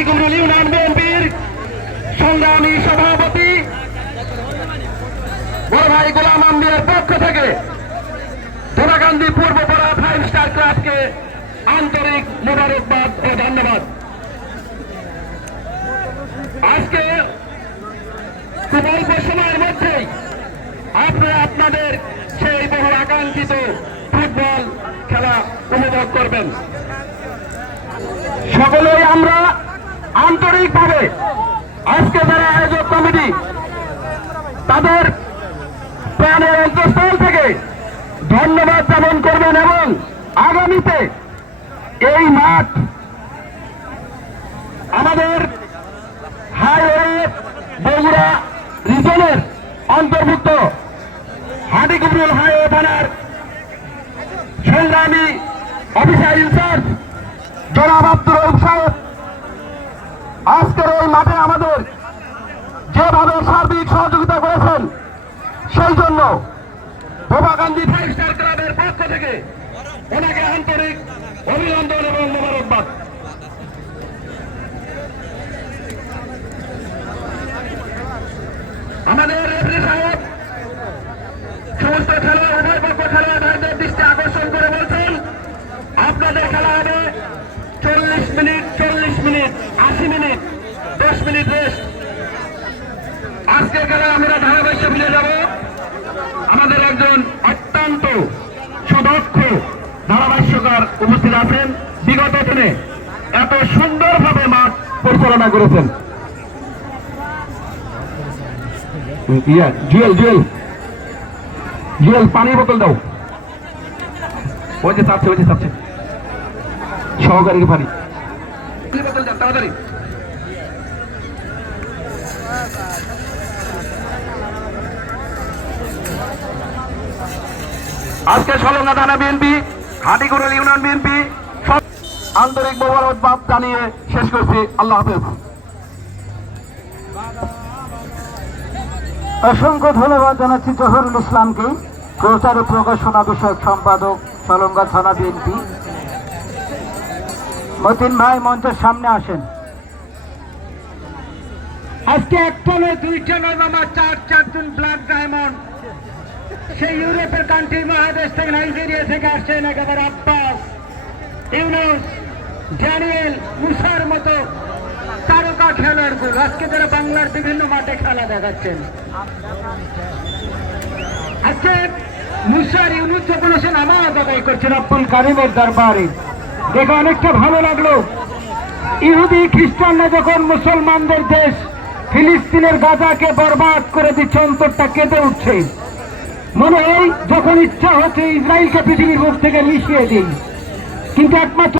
Union বিএনপির সংগ্রামী সভাপতি। বড় ভাই গোলাম আম্বিয়ার পক্ষ থেকে পূর্বপাড়া ফাইভ স্টার ক্লাবকে আন্তরিক মোবারকবাদ ও ধন্যবাদ। আজকে খুব অল্প সময়ের মধ্যেই আপনারা আপনাদের সেই বহু আকাঙ্ক্ষিত ফুটবল খেলা উপভোগ করবেন। সকলেই আমরা আজকে যারা আয়োজক কমিটি, তাদের প্রাণের অন্তঃস্থল থেকে ধন্যবাদ জ্ঞাপন করবেন এবং আগামীতে এই মাঠ আমাদের হাইওয়ে বগুড়া রিজনের অন্তর্ভুক্ত হাটিকুমরুল হাইওয়ে থানার সংগ্রামী অফিসার ইনচার্জ জনাব আব্দুর রহিম সাহেব। আজকের এই মাঠে আমাদের যেভাবে সার্বিক সহযোগিতা করেছেন, সেই জন্য ফাইভ স্টার ক্লাবের পক্ষ থেকে ওনাকে আন্তরিক অভিনন্দন এবং মোবারকবাদ। আমাদের রেফারি সাহেব, সমস্ত খেলোয়াড়, উভয় পক্ষ দৃষ্টি আকর্ষণ করে বলছেন, আপনাদের খেলা হবে চল্লিশ মিনিট চল্লিশ মিনিট, আশি মিনিট। দশ মিনিট রেস্ট আজকের খেলায় আমরা ধারাবাহিক ফিরে যাব। আমাদের একজন অত্যন্ত সুদক্ষ ধারাভাষ্যকার উপস্থিত আছেন। বিগত দিনে এত সুন্দরভাবে মাঠ পরিচালনা করেছেন। জুয়েল জুয়েল। জুয়েল, পানির বোতল দাও। ওই যে চাচ্ছে ওই যে চাচ্ছে সহকারীকে পানি বোতল দাও, তাড়াতাড়ি। আজকে সলঙ্গা থানা বিএনপি, হাটিগুড়াল ইউনিয়ন বিএনপি আন্তরিক মোবারকবাদ জানিয়ে শেষ করছি। আল্লাহ হাফেজ। অসংখ্য ধন্যবাদ জানাচ্ছি জহরুল ইসলামকে। প্রচার ও প্রকাশনা বিষয়ক সম্পাদক সলঙ্গা থানা বিএনপি। মতিন ভাই মঞ্চের সামনে আসেন। আজকে একটা নয় দুইটা নয় মামা চার চারজন ব্ল্যাক ডায়মন্ড সেই ইউরোপের কান্ট্রি মহাদেশ থেকে নাইজেরিয়া থেকে আসছেন একেবারে আব্বাস ইউনুস, ড্যানিয়েল, মুসার মতো তারকা খেলার খেলোয়াড়গুলো আজকে তারা বাংলার বিভিন্ন মাঠে খেলা দেখাচ্ছেন। আজকে মুসার, ইউনুস যখন এসে নামাজ আদায় করছেন আব্দুল কারিমের দরবারে। দেখে অনেকটা ভালো লাগল। ইহুদি, খ্রিস্টানরা যখন মুসলমানদের দেশ ফিলিস্তিনের গাজাকে বরবাদ করে দিচ্ছে, অন্তরটা কেঁদে উঠছে। মনে হয় যখন ইচ্ছা হচ্ছে ইসরায়েলকে পৃথিবীর মুখ থেকে মিশিয়ে দিই। কিন্তু একমাত্র